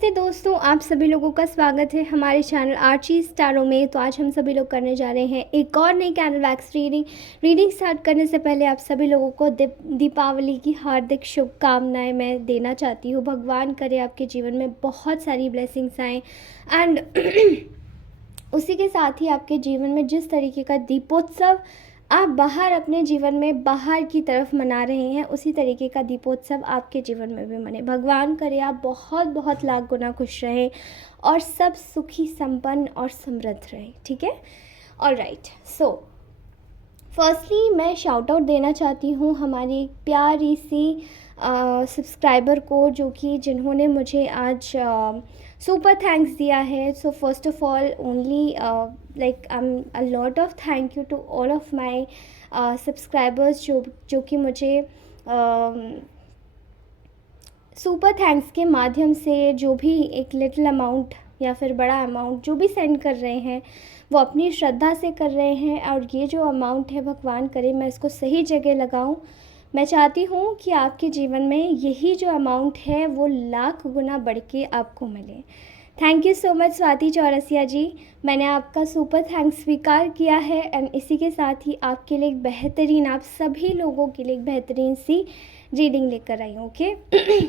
नमस्ते दोस्तों, आप सभी लोगों का स्वागत है हमारे चैनल आर्ची स्टारों में। तो आज हम सभी लोग करने जा रहे हैं एक और नई कैंडल वैक्स रीडिंग स्टार्ट करने से पहले आप सभी लोगों को दीपावली की हार्दिक शुभकामनाएं मैं देना चाहती हूँ। भगवान करे आपके जीवन में बहुत सारी ब्लेसिंग्स आएँ एंड उसी के साथ ही आपके जीवन में जिस तरीके का दीपोत्सव आप बाहर अपने जीवन में बाहर की तरफ मना रहे हैं, उसी तरीके का दीपोत्सव आपके जीवन में भी मने। भगवान करे आप बहुत बहुत लाख गुना खुश रहें और सब सुखी संपन्न और समृद्ध रहें। ठीक है, ऑलराइट। सो फर्स्टली मैं शाउट आउट देना चाहती हूँ हमारी प्यारी सी सब्सक्राइबर को, जो कि जिन्होंने मुझे आज सुपर थैंक्स दिया है। So first of all only like a lot of thank you to all of my subscribers जो कि मुझे सुपर थैंक्स के माध्यम से जो भी एक लिटिल अमाउंट या फिर बड़ा अमाउंट जो भी सेंड कर रहे हैं वो अपनी श्रद्धा से कर रहे हैं। और ये जो अमाउंट है भगवान करे मैं इसको सही जगह लगाऊं। मैं चाहती हूँ कि आपके जीवन में यही जो अमाउंट है वो लाख गुना बढ़ के आपको मिले। Thank you so much Swati Chaurasia ji, मैंने आपका सुपर थैंक्स स्वीकार किया है एंड इसी के साथ ही आपके लिए एक बेहतरीन, आप सभी लोगों के लिए एक बेहतरीन सी रीडिंग लेकर आई हूँ। ओके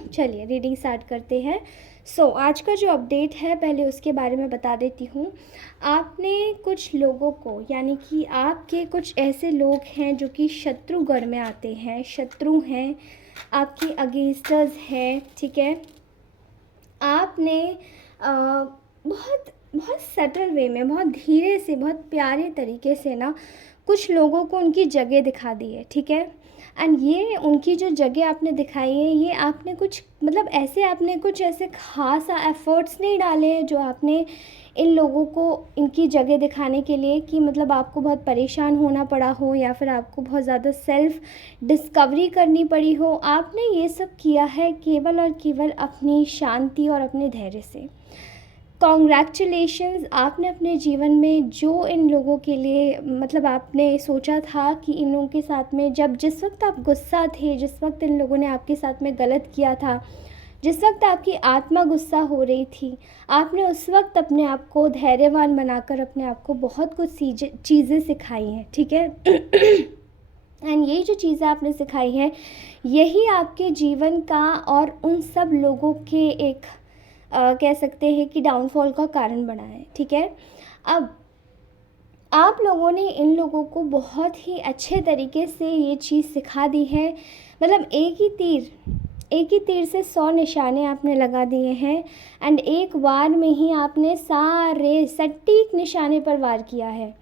चलिए रीडिंग स्टार्ट करते हैं। सो आज का जो अपडेट है पहले उसके बारे में बता देती हूँ। आपने कुछ लोगों को, यानी कि आपके कुछ ऐसे लोग हैं जो कि शत्रुगण में आते हैं, शत्रु हैं, आपकी अगेंस्टर्स हैं। ठीक है, आपने बहुत बहुत सटल वे में, बहुत धीरे से, बहुत प्यारे तरीके से ना कुछ लोगों को उनकी जगह दिखा दी है। ठीक है, एंड ये उनकी जो जगह आपने दिखाई है, ये आपने कुछ मतलब ऐसे आपने कुछ ऐसे खास एफ़र्ट्स नहीं डाले हैं जो आपने इन लोगों को इनकी जगह दिखाने के लिए, कि मतलब आपको बहुत परेशान होना पड़ा हो या फिर आपको बहुत ज़्यादा सेल्फ़ डिस्कवरी करनी पड़ी हो। आपने ये सब किया है केवल और केवल अपनी शांति और अपने धैर्य से। कॉन्ग्रेचुलेशंस, आपने अपने जीवन में जो इन लोगों के लिए मतलब आपने सोचा था कि इन लोगों के साथ में जिस वक्त आप गुस्सा थे, जिस वक्त इन लोगों ने आपके साथ में गलत किया था, जिस वक्त आपकी आत्मा गुस्सा हो रही थी, आपने उस वक्त अपने आप को धैर्यवान बनाकर अपने आप को बहुत कुछ चीज़ें सिखाई हैं। ठीक है एंड ये जो चीज़ें आपने सिखाई हैं यही आपके जीवन का और उन सब लोगों के एक कह सकते हैं कि डाउनफॉल का कारण बना है। ठीक है, अब आप लोगों ने इन लोगों को बहुत ही अच्छे तरीके से ये चीज़ सिखा दी है। मतलब एक ही तीर से 100 निशाने आपने लगा दिए हैं एंड एक वार में ही आपने सारे सटीक निशाने पर वार किया है।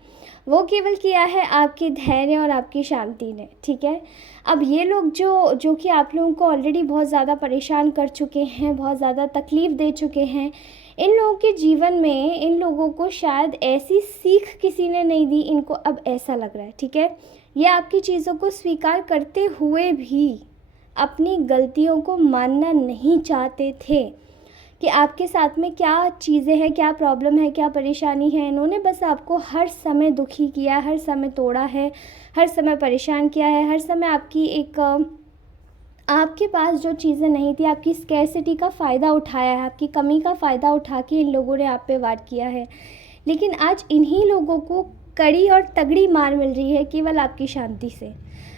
वो केवल किया है आपके धैर्य और आपकी शांति ने। ठीक है, अब ये लोग जो कि आप लोगों को ऑलरेडी बहुत ज़्यादा परेशान कर चुके हैं, बहुत ज़्यादा तकलीफ़ दे चुके हैं, इन लोगों के जीवन में इन लोगों को शायद ऐसी सीख किसी ने नहीं दी, इनको अब ऐसा लग रहा है। ठीक है, ये आपकी चीज़ों को स्वीकार करते हुए भी अपनी गलतियों को मानना नहीं चाहते थे कि आपके साथ में क्या चीज़ें हैं, क्या प्रॉब्लम है, क्या परेशानी है। इन्होंने बस आपको हर समय दुखी किया, हर समय तोड़ा है, हर समय परेशान किया है, हर समय आपकी एक आपके पास जो चीज़ें नहीं थी, आपकी स्कैरसिटी का फ़ायदा उठाया है, आपकी कमी का फ़ायदा उठा के इन लोगों ने आप पे वार किया है। लेकिन आज इन्हीं लोगों को कड़ी और तगड़ी मार मिल रही है केवल आपकी शांति से।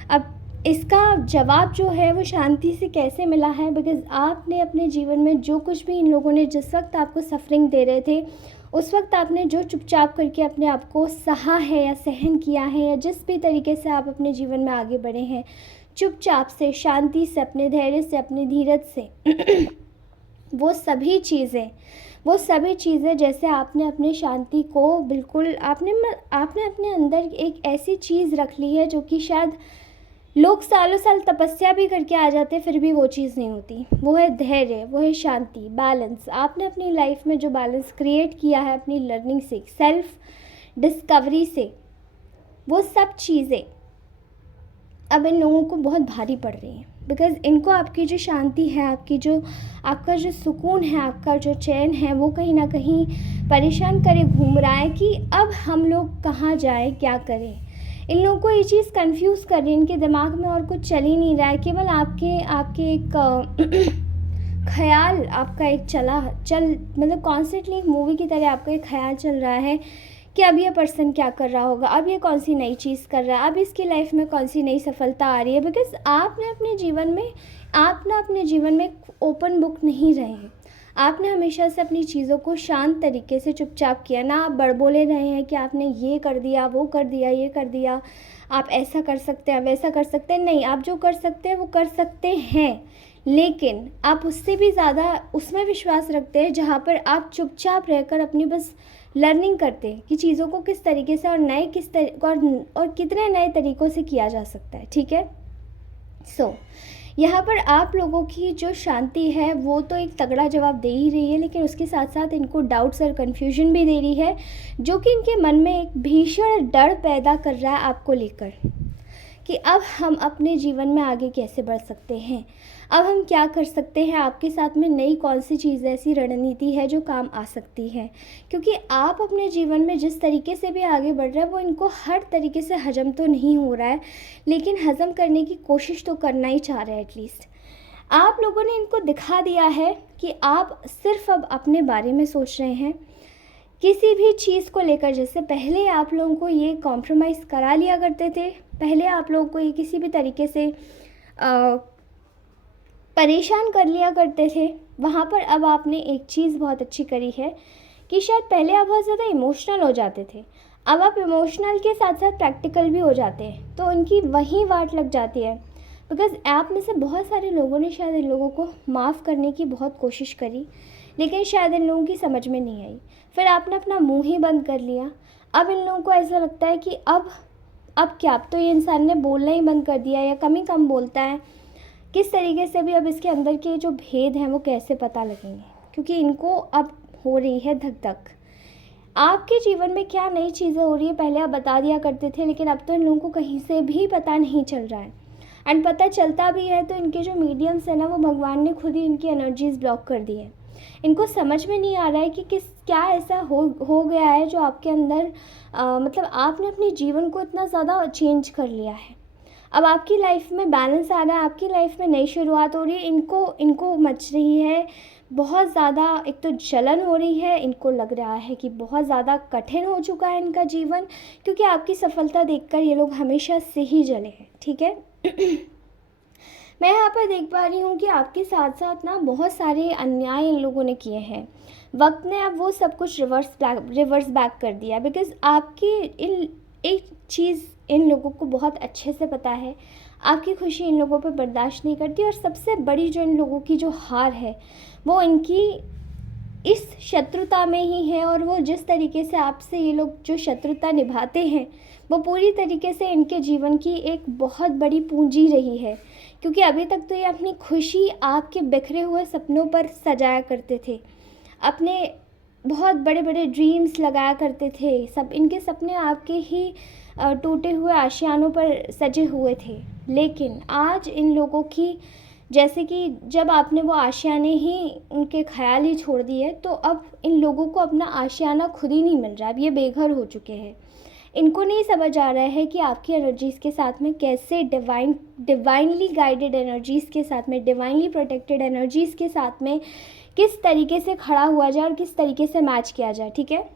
अब इसका जवाब जो है वो शांति से कैसे मिला है, बिकॉज़ आपने अपने जीवन में जो कुछ भी इन लोगों ने जिस वक्त आपको सफरिंग दे रहे थे, उस वक्त आपने जो चुपचाप करके अपने आप को सहा है या सहन किया है, या जिस भी तरीके से आप अपने जीवन में आगे बढ़े हैं, चुपचाप से, शांति से, अपने धैर्य से, अपनी धीरज से वो सभी चीज़ें जैसे आपने अपनी शांति को बिल्कुल आपने अपने अंदर एक ऐसी चीज़ रख ली है जो कि शायद लोग सालों साल तपस्या भी करके आ जाते फिर भी वो चीज़ नहीं होती। वो है धैर्य, वो है शांति, बैलेंस। आपने अपनी लाइफ में जो बैलेंस क्रिएट किया है अपनी लर्निंग से, सेल्फ डिस्कवरी से, वो सब चीज़ें अब इन लोगों को बहुत भारी पड़ रही हैं। बिकॉज़ इनको आपकी जो शांति है, आपका जो सुकून है, आपका जो चैन है, वो कहीं ना कहीं परेशान करे घूम रहा है कि अब हम लोग कहाँ जाएं, क्या करें। इन लोगों को ये चीज़ कंफ्यूज कर रही है, इनके दिमाग में और कुछ चल ही नहीं रहा है, केवल आपके एक ख़याल आपका एक मतलब कॉन्स्टेंटली एक मूवी की तरह आपका एक ख़याल चल रहा है कि अब ये पर्सन क्या कर रहा होगा, अब ये कौन सी नई चीज़ कर रहा है, अब इसकी लाइफ में कौन सी नई सफलता आ रही है। बिकॉज़ आप ना अपने जीवन में ओपन बुक नहीं रहे हैं। आपने हमेशा से अपनी चीज़ों को शांत तरीके से चुपचाप किया ना। आप बड़बोले रहे हैं कि आपने ये कर दिया, वो कर दिया, ये कर दिया, आप ऐसा कर सकते हैं, वैसा कर सकते हैं। नहीं, आप जो कर सकते हैं वो कर सकते हैं, लेकिन आप उससे भी ज़्यादा उसमें विश्वास रखते हैं जहाँ पर आप चुपचाप रहकर अपनी बस लर्निंग करते हैं कि चीज़ों को किस तरीके से और और कितने नए तरीक़ों से किया जा सकता है। ठीक है। यहाँ पर आप लोगों की जो शांति है वो तो एक तगड़ा जवाब दे ही रही है, लेकिन उसके साथ साथ इनको डाउट्स और कन्फ्यूजन भी दे रही है, जो कि इनके मन में एक भीषण डर पैदा कर रहा है आपको लेकर कि अब हम अपने जीवन में आगे कैसे बढ़ सकते हैं, अब हम क्या कर सकते हैं, आपके साथ में नई कौन सी चीज़ ऐसी रणनीति है जो काम आ सकती है। क्योंकि आप अपने जीवन में जिस तरीके से भी आगे बढ़ रहे हैं वो इनको हर तरीके से हजम तो नहीं हो रहा है, लेकिन हजम करने की कोशिश तो करना ही चाह रहे हैं एटलीस्ट। आप लोगों ने इनको दिखा दिया है कि आप सिर्फ अब अपने बारे में सोच रहे हैं, किसी भी चीज़ को लेकर। जैसे पहले आप लोगों को ये कॉम्प्रोमाइज़ करा लिया करते थे, पहले आप लोगों को ये किसी भी तरीके से परेशान कर लिया करते थे, वहाँ पर अब आपने एक चीज़ बहुत अच्छी करी है कि शायद पहले आप बहुत ज़्यादा इमोशनल हो जाते थे, अब आप इमोशनल के साथ साथ प्रैक्टिकल भी हो जाते हैं, तो उनकी वहीं वाट लग जाती है। बिकॉज़ आप में से बहुत सारे लोगों ने शायद इन लोगों को माफ़ करने की बहुत कोशिश करी, लेकिन शायद इन लोगों की समझ में नहीं आई। फिर आपने अपना मुँह ही बंद कर लिया। अब इन लोगों को ऐसा लगता है कि अब क्या, अब तो ये इंसान ने बोलना ही बंद कर दिया या कम बोलता है, किस तरीके से भी अब इसके अंदर के जो भेद हैं वो कैसे पता लगेंगे, क्योंकि इनको अब हो रही है धक-धक। आपके जीवन में क्या नई चीज़ें हो रही है पहले आप बता दिया करते थे, लेकिन अब तो इन लोगों को कहीं से भी पता नहीं चल रहा है। एंड पता चलता भी है तो इनके जो मीडियम्स है ना, वो भगवान ने खुद ही इनकी एनर्जीज़ ब्लॉक कर दी है। इनको समझ में नहीं आ रहा है कि क्या ऐसा हो गया है जो आपके अंदर मतलब आपने अपने जीवन को इतना ज़्यादा चेंज कर लिया है। अब आपकी लाइफ में बैलेंस आ रहा है, आपकी लाइफ में नई शुरुआत हो रही है। इनको मच रही है बहुत ज़्यादा, एक तो जलन हो रही है, इनको लग रहा है कि बहुत ज़्यादा कठिन हो चुका है इनका जीवन, क्योंकि आपकी सफलता देखकर ये लोग हमेशा से ही जले हैं। ठीक है। मैं यहाँ पर देख पा रही हूँ कि आपके साथ साथ ना बहुत सारे अन्याय इन लोगों ने किए हैं। वक्त ने अब वो सब कुछ रिवर्स बैक कर दिया, बिकॉज़ आपकी एक चीज़ इन लोगों को बहुत अच्छे से पता है, आपकी खुशी इन लोगों पर बर्दाश्त नहीं करती। और सबसे बड़ी जो इन लोगों की जो हार है वो इनकी इस शत्रुता में ही है, और वो जिस तरीके से आपसे ये लोग जो शत्रुता निभाते हैं वो पूरी तरीके से इनके जीवन की एक बहुत बड़ी पूंजी रही है। क्योंकि अभी तक तो ये अपनी खुशी आपके बिखरे हुए सपनों पर सजाया करते थे, अपने बहुत बड़े बड़े ड्रीम्स लगाया करते थे, सब इनके सपने आपके ही टूटे हुए आशियानों पर सजे हुए थे। लेकिन आज इन लोगों की, जैसे कि जब आपने वो आशियाने ही उनके ख़्याल ही छोड़ दिए, तो अब इन लोगों को अपना आशियाना खुद ही नहीं मिल रहा। अब ये बेघर हो चुके हैं। इनको नहीं समझ आ रहा है कि आपकी एनर्जीज़ के साथ में कैसे डिवाइनली गाइडेड एनर्जीज़ के साथ में, डिवाइनली प्रोटेक्टेड एनर्जीज़ के साथ में किस तरीके से खड़ा हुआ जाए और किस तरीके से मैच किया जाए। ठीक है।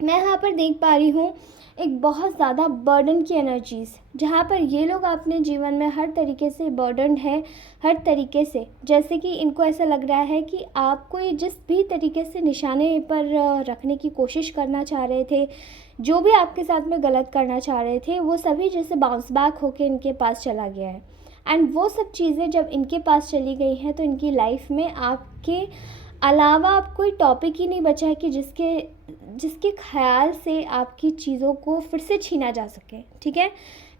मैं यहाँ पर देख पा रही हूँ एक बहुत ज़्यादा बर्डन की एनर्जीज़, जहाँ पर ये लोग अपने जीवन में हर तरीके से बर्डनड है, हर तरीके से। जैसे कि इनको ऐसा लग रहा है कि आपको ये जिस भी तरीके से निशाने पर रखने की कोशिश करना चाह रहे थे, जो भी आपके साथ में गलत करना चाह रहे थे, वो सभी जैसे बाउंस बैक होके इनके पास चला गया है। एंड वो सब चीज़ें जब इनके पास चली गई हैं तो इनकी लाइफ में आपके अलावा अब कोई टॉपिक ही नहीं बचा है कि जिसके ख़्याल से आपकी चीज़ों को फिर से छीना जा सके। ठीक है।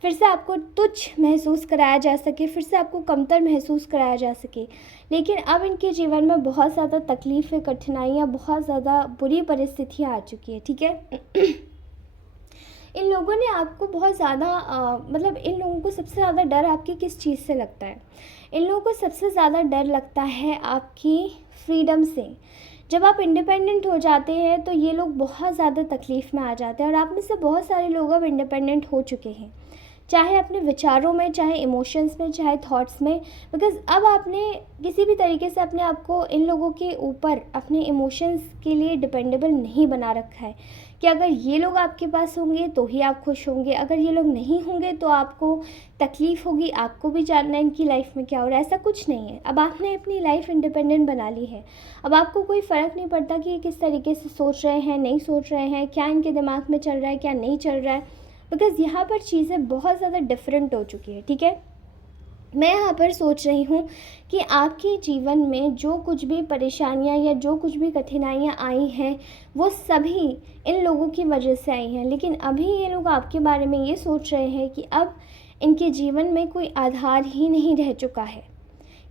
फिर से आपको तुच्छ महसूस कराया जा सके, फिर से आपको कमतर महसूस कराया जा सके। लेकिन अब इनके जीवन में बहुत ज़्यादा तकलीफ़ें, कठिनाइयाँ, बहुत ज़्यादा बुरी परिस्थितियाँ आ चुकी है। ठीक है। इन लोगों ने आपको बहुत ज़्यादा मतलब इन लोगों को सबसे ज़्यादा डर आपकी किस चीज़ से लगता है? इन लोगों को सबसे ज़्यादा डर लगता है आपकी फ्रीडम से। जब आप इंडिपेंडेंट हो जाते हैं तो ये लोग बहुत ज़्यादा तकलीफ़ में आ जाते हैं, और आप में से बहुत सारे लोग अब इंडिपेंडेंट हो चुके हैं। चाहे अपने विचारों में, चाहे इमोशंस में, चाहे थॉट्स में। बिकॉज़ अब आपने किसी भी तरीके से अपने आप को इन लोगों के ऊपर अपने इमोशंस के लिए डिपेंडेबल नहीं बना रखा है कि अगर ये लोग आपके पास होंगे तो ही आप खुश होंगे, अगर ये लोग नहीं होंगे तो आपको तकलीफ़ होगी, आपको भी जानना है इनकी लाइफ में क्या हो रहा है। ऐसा कुछ नहीं है। अब आपने अपनी लाइफ इंडिपेंडेंट बना ली है। अब आपको कोई फ़र्क नहीं पड़ता कि ये किस तरीके से सोच रहे हैं, नहीं सोच रहे हैं, क्या इनके दिमाग में चल रहा है, क्या नहीं चल रहा है। बिकॉज़ यहाँ पर चीज़ें बहुत ज़्यादा डिफरेंट हो चुकी है, ठीक है। मैं यहाँ पर सोच रही हूँ कि आपके जीवन में जो कुछ भी परेशानियाँ या जो कुछ भी कठिनाइयाँ आई हैं, वो सभी इन लोगों की वजह से आई हैं। लेकिन अभी ये लोग आपके बारे में ये सोच रहे हैं कि अब इनके जीवन में कोई आधार ही नहीं रह चुका है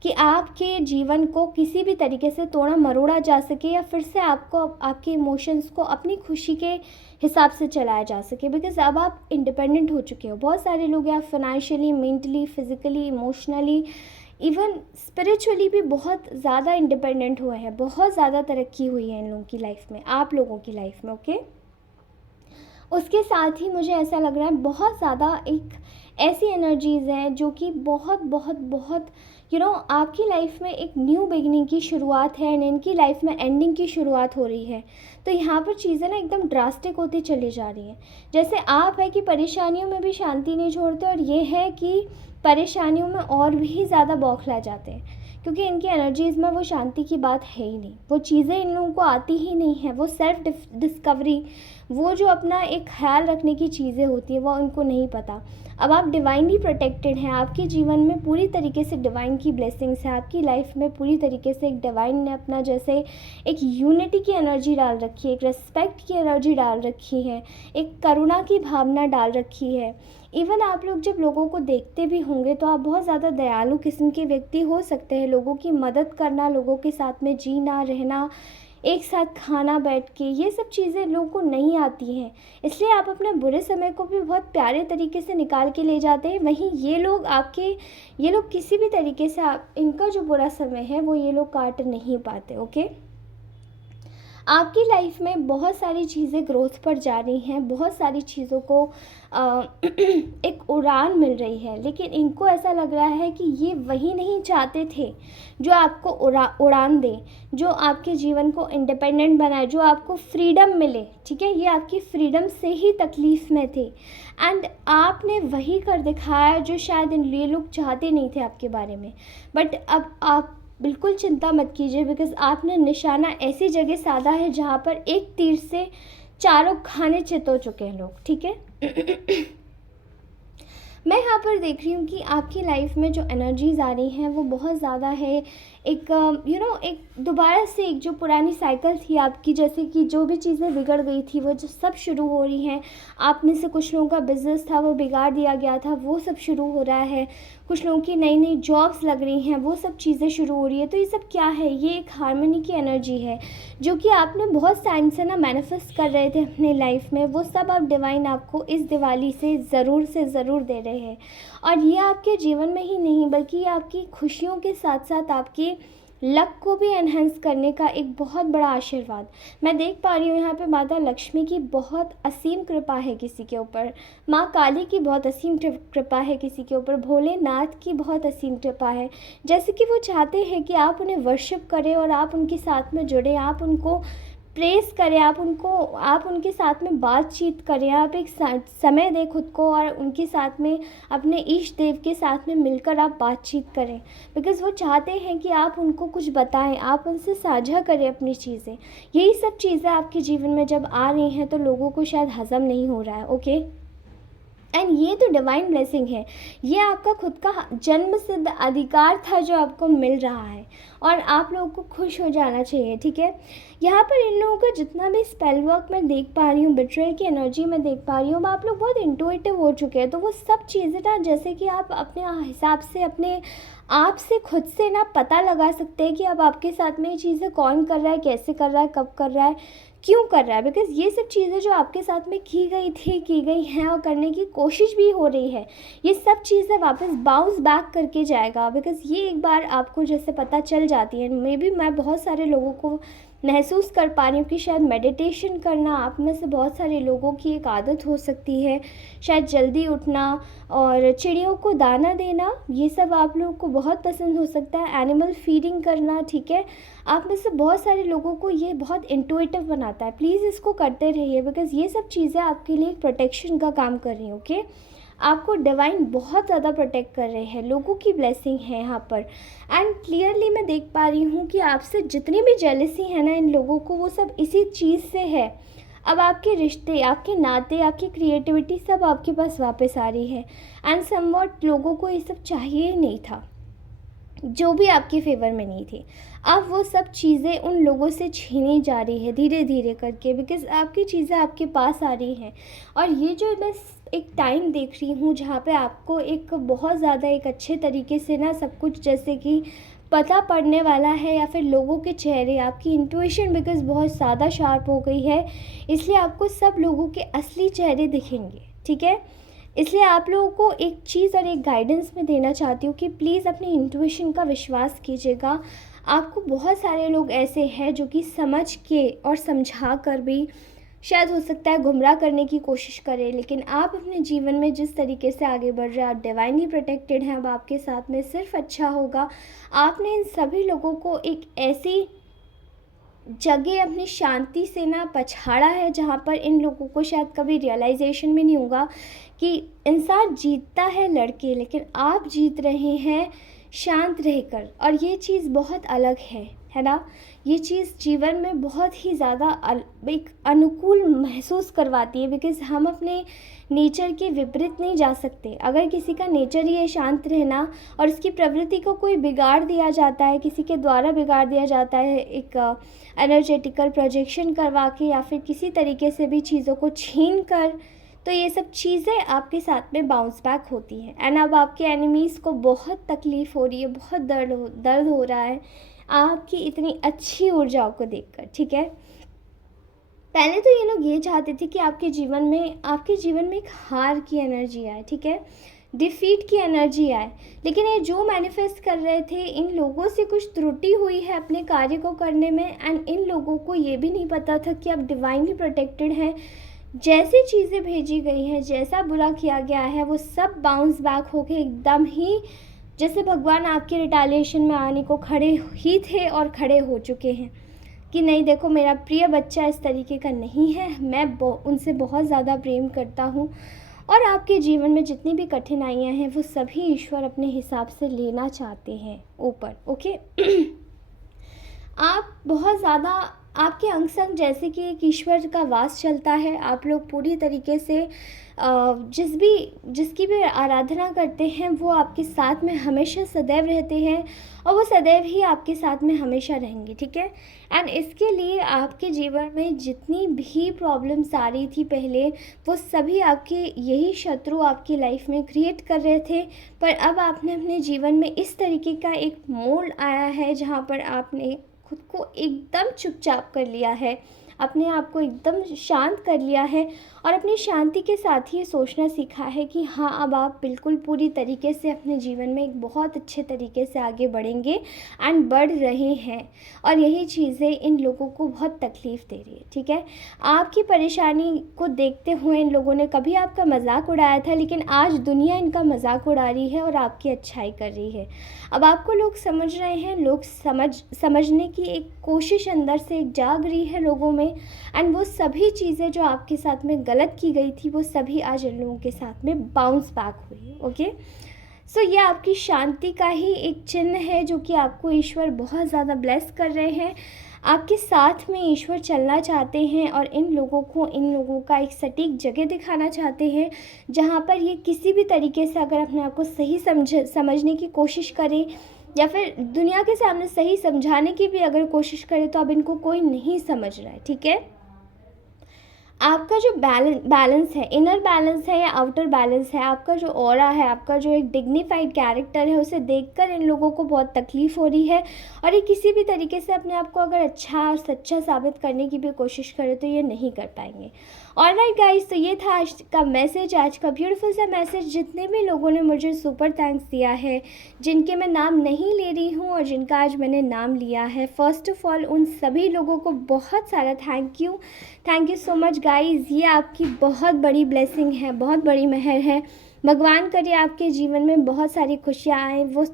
कि आपके जीवन को किसी भी तरीके से तोड़ा मरोड़ा जा सके या फिर से आपको आपके इमोशंस को अपनी खुशी के हिसाब से चलाया जा सके। बिकॉज़ अब आप इंडिपेंडेंट हो चुके हो। बहुत सारे लोग हैं, आप financially, mentally, physically, emotionally, even spiritually भी बहुत ज़्यादा इंडिपेंडेंट हुए हैं। बहुत ज़्यादा तरक्की हुई है इन लोगों की लाइफ में, आप लोगों की लाइफ में, ओके। उसके साथ ही मुझे ऐसा लग रहा है बहुत ज़्यादा एक ऐसी एनर्जीज़ हैं जो कि बहुत बहुत बहुत आपकी लाइफ में एक न्यू बिगिनिंग की शुरुआत है एंड इनकी लाइफ में एंडिंग की शुरुआत हो रही है। तो यहाँ पर चीज़ें ना एकदम ड्रास्टिक होती चली जा रही हैं। जैसे आप है कि परेशानियों में भी शांति नहीं छोड़ते, और ये है कि परेशानियों में और भी ज़्यादा बौखला जाते हैं, क्योंकि इनकी एनर्जीज़ में वो शांति की बात है ही नहीं। वो चीज़ें इन लोगों को आती ही नहीं है। वो सेल्फ डिस्कवरी, वो जो अपना एक ख्याल रखने की चीज़ें होती हैं, वो उनको नहीं पता। अब आप डिवाइनली प्रोटेक्टेड हैं। आपके जीवन में पूरी तरीके से डिवाइन की ब्लेसिंग्स है। आपकी लाइफ में पूरी तरीके से एक डिवाइन ने अपना जैसे एक यूनिटी की एनर्जी डाल रखी है, एक रिस्पेक्ट की एनर्जी डाल रखी है, एक करुणा की भावना डाल रखी है। इवन आप लोग जब लोगों को देखते भी होंगे तो आप बहुत ज़्यादा दयालु किस्म के व्यक्ति हो सकते हैं। लोगों की मदद करना, लोगों के साथ में जीना, रहना, एक साथ खाना बैठ के, ये सब चीज़ें लोगों को नहीं आती हैं। इसलिए आप अपने बुरे समय को भी बहुत प्यारे तरीके से निकाल के ले जाते हैं। वहीं ये लोग किसी भी तरीके से इनका जो बुरा समय है वो ये लोग काट नहीं पाते, ओके। आपकी लाइफ में बहुत सारी चीज़ें ग्रोथ पर जा रही हैं, बहुत सारी चीज़ों को एक उड़ान मिल रही है। लेकिन इनको ऐसा लग रहा है कि ये वही नहीं चाहते थे जो आपको उड़ान दे, जो आपके जीवन को इंडिपेंडेंट बनाए, जो आपको फ्रीडम मिले, ठीक है। ये आपकी फ्रीडम से ही तकलीफ़ में थे एंड आपने वही कर दिखाया जो शायद ये लोग चाहते नहीं थे आपके बारे में। बट अब आप बिल्कुल चिंता मत कीजिए, बिकॉज़ आपने निशाना ऐसी जगह साधा है जहाँ पर एक तीर से चारों खाने चित हो चुके हैं लोग, ठीक है। मैं यहाँ पर देख रही हूँ कि आपकी लाइफ में जो एनर्जीज़ आ रही हैं वो बहुत ज़्यादा है। एक एक दोबारा से एक जो पुरानी साइकिल थी आपकी, जैसे कि जो भी चीज़ें बिगड़ गई थी वो जो सब शुरू हो रही हैं। आप में से कुछ लोगों का बिज़नेस था वो बिगाड़ दिया गया था, वो सब शुरू हो रहा है। कुछ लोगों की नई नई जॉब्स लग रही हैं, वो सब चीज़ें शुरू हो रही है। तो ये सब क्या है? ये एक हार्मनी की एनर्जी है जो कि आपने बहुत टाइम से ना मैनिफेस्ट कर रहे थे अपने लाइफ में। वो सब अब डिवाइन आपको इस दिवाली से ज़रूर दे रहे हैं। और ये आपके जीवन में ही नहीं बल्कि ये आपकी खुशियों के साथ साथ आपकी लक को भी एनहेंस करने का एक बहुत बड़ा आशीर्वाद मैं देख पा रही हूँ। यहाँ पे माता लक्ष्मी की बहुत असीम कृपा है किसी के ऊपर, माँ काली की बहुत असीम कृपा है किसी के ऊपर, भोलेनाथ की बहुत असीम कृपा है। जैसे कि वो चाहते हैं कि आप उन्हें वर्शिप करें और आप उनके साथ में जुड़ें, आप उनको प्रेस करें, आप उनके साथ में बातचीत करें, आप एक समय दें खुद को और उनके साथ में अपने इष्ट देव के साथ में मिलकर आप बातचीत करें। बिकॉज़ वो चाहते हैं कि आप उनको कुछ बताएं, आप उनसे साझा करें अपनी चीज़ें। यही सब चीज़ें आपके जीवन में जब आ रही हैं तो लोगों को शायद हज़म नहीं हो रहा है, ओके। एंड ये तो डिवाइन ब्लेसिंग है, ये आपका खुद का जन्म सिद्ध अधिकार था जो आपको मिल रहा है और आप लोगों को खुश हो जाना चाहिए, ठीक है। यहाँ पर इन लोगों का जितना भी स्पेल वर्क मैं देख पा रही हूँ, बिट्रेयल की एनर्जी मैं देख पा रही हूँ, आप लोग बहुत इंटुइटिव हो चुके हैं। तो वो सब चीज़ें ना जैसे कि आप अपने हिसाब से अपने आप से खुद से ना पता लगा सकते हैं कि अब आपके साथ में ये चीज़ें कौन कर रहा है, कैसे कर रहा है, कब कर रहा है, क्यों कर रहा है। बिकॉज़ ये सब चीज़ें जो आपके साथ में की गई हैं और करने की कोशिश भी हो रही है, ये सब चीज़ें वापस बाउंस बैक करके जाएगा। बिकॉज़ ये एक बार आपको जैसे पता चल जाती है, मे बी मैं बहुत सारे लोगों को महसूस कर पा रही हूँ कि शायद मेडिटेशन करना आप में से बहुत सारे लोगों की एक आदत हो सकती है। शायद जल्दी उठना और चिड़ियों को दाना देना, ये सब आप लोगों को बहुत पसंद हो सकता है। एनिमल फीडिंग करना, ठीक है, आप में से बहुत सारे लोगों को ये बहुत इंट्यूटिव बनाता है। प्लीज़ इसको करते रहिए, बिकॉज़ ये सब चीज़ें आपके लिए एक प्रोटेक्शन का काम कर रही हैं। ओके, आपको डिवाइन बहुत ज़्यादा प्रोटेक्ट कर रहे हैं, लोगों की ब्लेसिंग है यहाँ पर। एंड क्लियरली मैं देख पा रही हूँ कि आपसे जितनी भी जेलसी है ना इन लोगों को, वो सब इसी चीज़ से है। अब आपके रिश्ते, आपके नाते, आपकी क्रिएटिविटी सब आपके पास वापस आ रही है। एंड समवॉट लोगों को ये सब चाहिए ही नहीं था, जो भी आपके फेवर में नहीं थे। अब वो सब चीज़ें उन लोगों से छीनी जा रही है धीरे धीरे करके, बिकॉज़ आपकी चीज़ें आपके पास आ रही हैं। और ये जो मैं एक टाइम देख रही हूँ जहाँ पे आपको एक बहुत ज़्यादा एक अच्छे तरीके से ना सब कुछ जैसे कि पता पड़ने वाला है, या फिर लोगों के चेहरे, आपकी इंट्यूशन बिकॉज़ बहुत ज़्यादा शार्प हो गई है, इसलिए आपको सब लोगों के असली चेहरे दिखेंगे, ठीक है। इसलिए आप लोगों को एक चीज़ और एक गाइडेंस मैं देना चाहती हूँ कि प्लीज़ अपनी इंट्यूशन का विश्वास कीजिएगा। आपको बहुत सारे लोग ऐसे हैं जो कि समझ के और समझा कर भी शायद हो सकता है गुमराह करने की कोशिश करें, लेकिन आप अपने जीवन में जिस तरीके से आगे बढ़ रहे हैं, आप डिवाइनली प्रोटेक्टेड हैं। अब आपके साथ में सिर्फ अच्छा होगा। आपने इन सभी लोगों को एक ऐसी जगह अपनी शांति से ना पछाड़ा है जहाँ पर इन लोगों को शायद कभी रियलाइजेशन भी नहीं होगा कि इंसान जीतता है लड़के, लेकिन आप जीत रहे हैं शांत रहकर। और ये चीज़ बहुत अलग है ना। ये चीज़ जीवन में बहुत ही ज़्यादा एक अनुकूल महसूस करवाती है, बिकॉज़ हम अपने नेचर के विपरीत नहीं जा सकते। अगर किसी का नेचर ही है शांत रहना और उसकी प्रवृत्ति को कोई बिगाड़ दिया जाता है, किसी के द्वारा बिगाड़ दिया जाता है, एक एनर्जेटिकल प्रोजेक्शन करवा के या फिर किसी तरीके से भी चीज़ों को छीन कर, तो ये सब चीज़ें आपके साथ में बाउंस बैक होती हैं। एंड अब आपके एनिमीज़ को बहुत तकलीफ़ हो रही है, बहुत दर्द हो रहा है आपकी इतनी अच्छी ऊर्जाओं को देखकर, ठीक है। पहले तो ये लोग ये चाहते थे कि आपके जीवन में एक हार की एनर्जी आए, ठीक है, डिफीट की एनर्जी आए। लेकिन ये जो मैनिफेस्ट कर रहे थे, इन लोगों से कुछ त्रुटि हुई है अपने कार्य को करने में। एंड इन लोगों को ये भी नहीं पता था कि आप डिवाइनली प्रोटेक्टेड हैं। जैसी चीज़ें भेजी गई हैं, जैसा बुरा किया गया है, वो सब बाउंस बैक होके एकदम ही जैसे भगवान आपके रिटालिएशन में आने को खड़े ही थे और खड़े हो चुके हैं कि नहीं, देखो मेरा प्रिय बच्चा इस तरीके का नहीं है, मैं उनसे बहुत ज़्यादा प्रेम करता हूँ। और आपके जीवन में जितनी भी कठिनाइयाँ हैं वो सभी ईश्वर अपने हिसाब से लेना चाहते हैं ऊपर, ओके। आप बहुत ज़्यादा, आपके अंग संग जैसे कि एक ईश्वर का वास चलता है। आप लोग पूरी तरीके से जिसकी भी आराधना करते हैं वो आपके साथ में हमेशा सदैव रहते हैं, और वो सदैव ही आपके साथ में हमेशा रहेंगे, ठीक है। एंड इसके लिए आपके जीवन में जितनी भी प्रॉब्लम्स आ रही थी पहले, वो सभी आपके यही शत्रु आपकी लाइफ में क्रिएट कर रहे थे। पर अब आपने अपने जीवन में इस तरीके का एक मोड़ आया है जहाँ पर आपने खुद को एकदम चुपचाप कर लिया है, अपने आप को एकदम शांत कर लिया है, और अपनी शांति के साथ ही ये सोचना सीखा है कि हाँ, अब आप बिल्कुल पूरी तरीके से अपने जीवन में एक बहुत अच्छे तरीके से आगे बढ़ेंगे एंड बढ़ रहे हैं। और यही चीज़ें इन लोगों को बहुत तकलीफ़ दे रही है, ठीक है। आपकी परेशानी को देखते हुए इन लोगों ने कभी आपका मजाक उड़ाया था, लेकिन आज दुनिया इनका मजाक उड़ा रही है और आपकी अच्छाई कर रही है। अब आपको लोग समझ रहे हैं, लोग समझने की एक कोशिश अंदर से एक जाग रही है लोगों में। एंड वो सभी चीज़ें जो आपके साथ में गलत की गई थी, वो सभी आज इन लोगों के साथ में बाउंस बैक हुई, ओके। सो ये आपकी शांति का ही एक चिन्ह है जो कि आपको ईश्वर बहुत ज़्यादा ब्लेस कर रहे हैं। आपके साथ में ईश्वर चलना चाहते हैं और इन लोगों का एक सटीक जगह दिखाना चाहते हैं जहाँ पर ये किसी भी तरीके से अगर अपने आप को सही समझने की कोशिश करें, या फिर दुनिया के सामने सही समझाने की भी अगर कोशिश करें, तो अब इनको कोई नहीं समझ रहा है, ठीक है। आपका जो बैलेंस है, इनर बैलेंस है या आउटर बैलेंस है, आपका जो ऑरा है, आपका जो एक डिग्निफाइड कैरेक्टर है, उसे देखकर इन लोगों को बहुत तकलीफ़ हो रही है। और ये किसी भी तरीके से अपने आप को अगर अच्छा और सच्चा साबित करने की भी कोशिश करें तो ये नहीं कर पाएंगे। ऑलराइट गाइस, तो ये था आज का मैसेज, आज का ब्यूटीफुल सा मैसेज। जितने भी लोगों ने मुझे सुपर थैंक्स दिया है, जिनके मैं नाम नहीं ले रही हूँ और जिनका आज मैंने नाम लिया है, फ़र्स्ट ऑफ़ ऑल उन सभी लोगों को बहुत सारा thank you so much guys. ये आपकी बहुत बड़ी ब्लेसिंग है, बहुत बड़ी मेहर है। भगवान करे आपके जीवन में बहुत सारी खुशियाँ आएँ, वो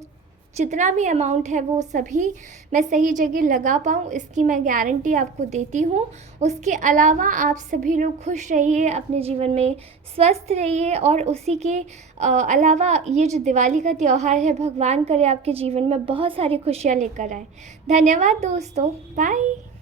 जितना भी अमाउंट है वो सभी मैं सही जगह लगा पाऊँ, इसकी मैं गारंटी आपको देती हूँ। उसके अलावा आप सभी लोग खुश रहिए, अपने जीवन में स्वस्थ रहिए, और उसी के अलावा ये जो दिवाली का त्यौहार है, भगवान करे आपके जीवन में बहुत सारी खुशियाँ लेकर आए। धन्यवाद दोस्तों, बाय।